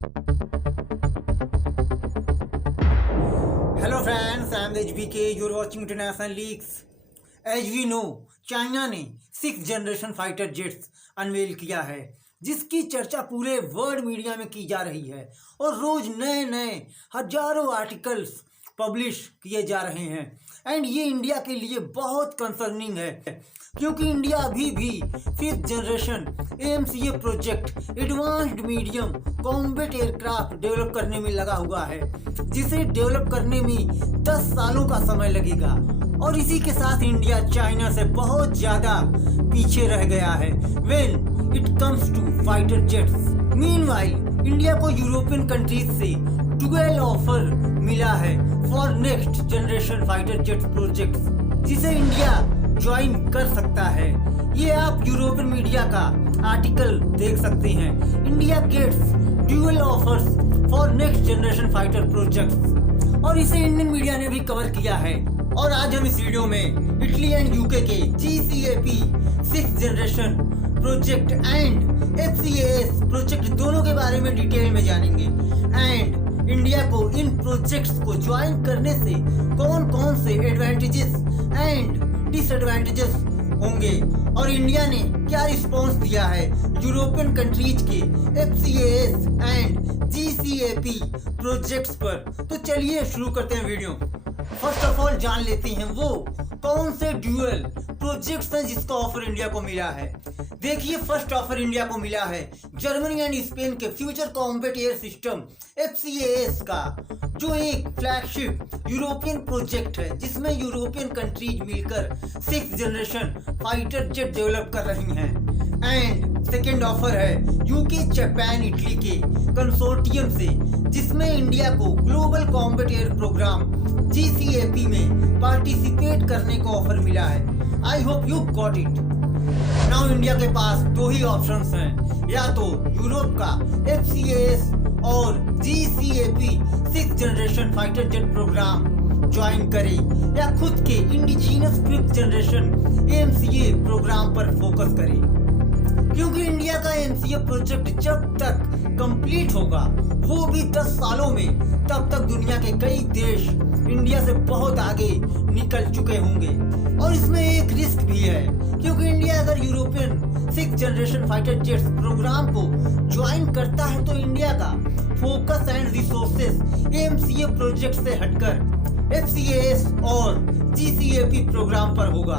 Hello friends, I am HBK. You're watching International Leaks. As we know, China ने 6th generation fighter jets unwell किया है, जिसकी चर्चा पूरे वर्ल्ड मीडिया में की जा रही है और रोज नए नए हजारों आर्टिकल्स पब्लिश किए जा रहे हैं। एंड ये इंडिया के लिए बहुत कंसर्निंग है, क्योंकि इंडिया अभी भी 5th generation AMCA project advanced medium combat aircraft develop करने में लगा हुआ है, जिसे डेवलप करने में 10 सालों का समय लगेगा। और इसी के साथ इंडिया चाइना से बहुत ज़्यादा पीछे रह गया है when it comes to fighter jets. Meanwhile India को यूरोपियन कंट्रीज से 12 ऑफर मिला है for next generation fighter jet project, जिसे इंडिया ज्वाइन कर सकता है। ये आप यूरोपियन मीडिया का आर्टिकल देख सकते हैं। India gets dual offers for next generation fighter projects, और इसे इंडियन मीडिया ने भी कवर किया है। और आज हम इस वीडियो में इटली एंड यूके के GCAP 6th generation project and FCAS project दोनों के बारे में डिटेल में जानेंगे। एंड इंडिया को इन प्रोजेक्ट्स को ज्वाइन करने से कौन कौन से एडवांटेजेस एंड डिसएडवांटेजेस होंगे, और इंडिया ने क्या रिस्पॉन्स दिया है यूरोपियन कंट्रीज के FCAS एंड GCAP प्रोजेक्ट्स पर। तो चलिए शुरू करते हैं वीडियो। फर्स्ट ऑफ ऑल जान लेते हैं वो कौन से ड्यूअल प्रोजेक्ट्स हैं जिसका ऑफर इंडिया को मिला है। देखिए, फर्स्ट ऑफर इंडिया को मिला है जर्मनी एंड स्पेन के future combat air system FCAS का, जो एक फ्लैगशिप यूरोपियन प्रोजेक्ट है, जिसमें यूरोपियन कंट्रीज मिलकर 6th generation fighter jet develop कर रही हैं। एंड सेकेंड ऑफर है यूके, जापान, इटली के कंसोर्टियम से, जिसमें इंडिया को global combat air program GCAP में पार्टिसिपेट करने को ऑफर मिला है। I hope you got it. Now India के पास दो ही ऑप्शंस हैं, या तो यूरोप का FCAS और GCAP 6th generation fighter jet program join करे, या खुद के indigenous 5th generation AMCA program पर फोकस करे। क्योंकि इंडिया का AMCA प्रोजेक्ट जब तक कंप्लीट होगा, वो भी 10 सालों में, तब तक दुनिया के कई देश इंडिया से बहुत आगे निकल चुके होंगे। और इसमें एक रिस्क भी है, क्योंकि इंडिया अगर European 6th generation fighter jets programme को ज्वाइन करता है, तो इंडिया का focus and resources AMCA project से हटकर FCAS और GCAP प्रोग्राम पर होगा।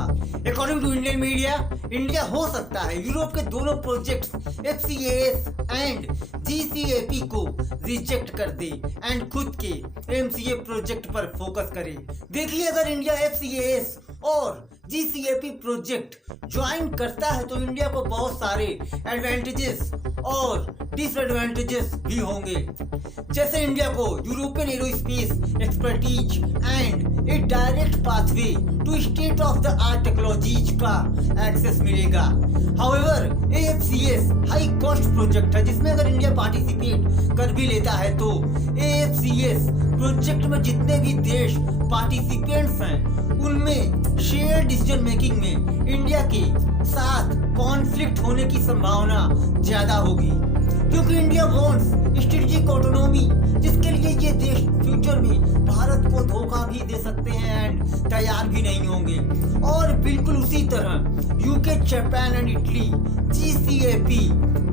According to Indian media, India हो सकता है यूरोप के दोनों प्रोजेक्ट्स FCAS एंड GCAP को रिजेक्ट कर दे एंड खुद के AMCA प्रोजेक्ट पर फोकस करे। देखिए, अगर इंडिया FCAS और GCAP प्रोजेक्ट ज्वाइन करता है, तो इंडिया को बहुत सारे एडवांटेजेस और डिसएडवांटेजेस भी होंगे। जैसे इंडिया को European aerospace expertise and a direct pathway to state of the art technologies का एक्सेस मिलेगा। However AFCAS high cost project है, जिसमें अगर इंडिया पार्टिसिपेट कर भी लेता है, तो AFCAS प्रोजेक्ट में जितने भी देश पार्टिसिपेंट्स हैं, उनमें शेयर डिसीजन मेकिंग में इंडिया के साथ कॉन्फ्लिक्ट होने की संभावना ज्यादा होगी, क्योंकि इंडिया वांट्स स्ट्रेटेजिक ऑटोनॉमी, जिसके लिए ये देश फ्यूचर में भारत को धोखा भी दे सकते हैं एंड तैयार भी नहीं होंगे। और बिल्कुल उसी तरह UK, Japan and Italy GCAP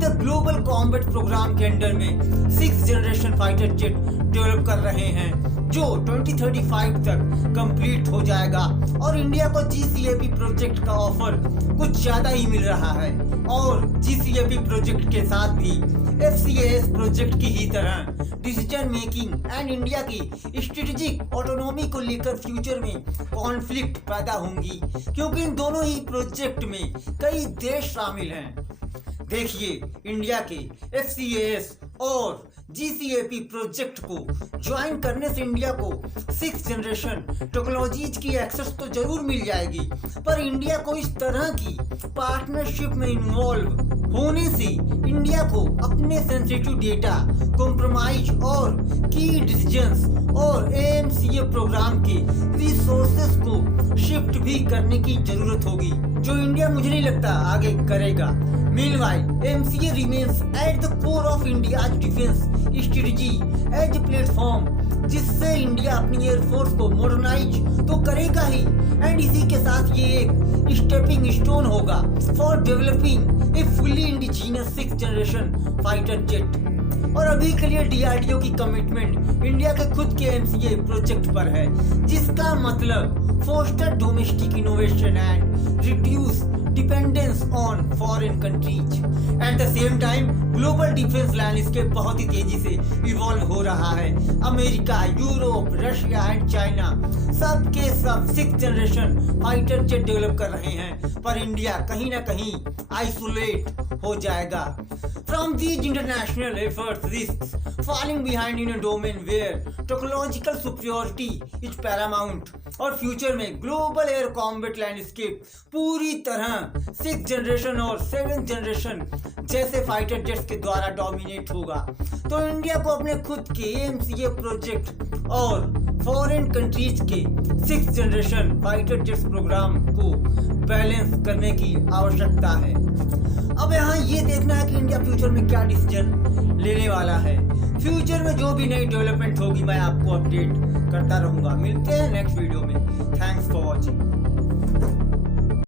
the global combat programme के अंडर में 6th generation fighter jet develop कर रहे हैं, जो 2035 तक कंप्लीट हो जाएगा। और इंडिया को GCAP प्रोजेक्ट का ऑफर कुछ ज्यादा ही मिल रहा है, और GCAP प्रोजेक्ट के साथ भी FCAS प्रोजेक्ट की ही तरह डिसीजन मेकिंग एंड इंडिया की स्ट्रेटेजिक ऑटोनॉमी को लेकर फ्यूचर में कॉन्फ्लिक्ट पैदा होंगी, क्योंकि इन दोनों ही प्रोजेक्ट में कई देश शामिल हैं। देखिए, इंडिया के FCAS और GCAP प्रोजेक्ट को ज्वाइन करने से इंडिया को 6th जनरेशन टेक्नोलॉजीज की एक्सेस तो जरूर मिल जाएगी, पर इंडिया को इस तरह की पार्टनरशिप में इन्वॉल्व होने से इंडिया को अपने सेंसिटिव डेटा, कॉम्प्रोमाइज और की डिसीजंस और AMCA प्रोग्राम के रिसोर्सेस को शिफ्ट भी करने की जरूरत होगी, जो इंडिया मुझे नहीं लगता आगे करेगा। Meanwhile, MCA remains at the core of India's defense strategy as a platform जिससे इंडिया अपनी एयरफोर्स को मॉडर्नाइज तो करेगा ही एंड इसी के साथ ये एक स्टेपिंग स्टोन होगा for developing a fully indigenous 6th generation fighter jet. और अभी के लिए डीआरडीओ की कमिटमेंट इंडिया के खुद के एमसीए प्रोजेक्ट पर है, जिसका मतलब foster domestic innovation and reduce dependence on foreign countries. At the same time global defence landscape बहुत ही तेजी से इवॉल्व हो रहा है। America, Europe, Russia and China सब के सब 6th generation fighter jet develop कर रहे हैं, पर इंडिया कहीं ना कहीं आइसोलेट हो जाएगा। From these international efforts, risks falling behind in a domain where technological superiority is paramount और फ्यूचर में ग्लोबल एयर कॉम्बैट लैंडस्केप पूरी तरह 6th जनरेशन और 7th जनरेशन जैसे फाइटर जेट्स के द्वारा डोमिनेट होगा। तो इंडिया को अपने खुद के एमसीए प्रोजेक्ट और फॉरेन कंट्रीज के 6th generation fighter jets programme को बैलेंस करने की आवश्यकता है। अब यहाँ ये देखना है कि इंडिया फ्यूचर में क्या डिसीजन लेने वाला है। फ्यूचर में जो भी नई डेवलपमेंट होगी मैं आपको अपडेट करता रहूंगा। मिलते हैं नेक्स्ट वीडियो में। Thanks for watching.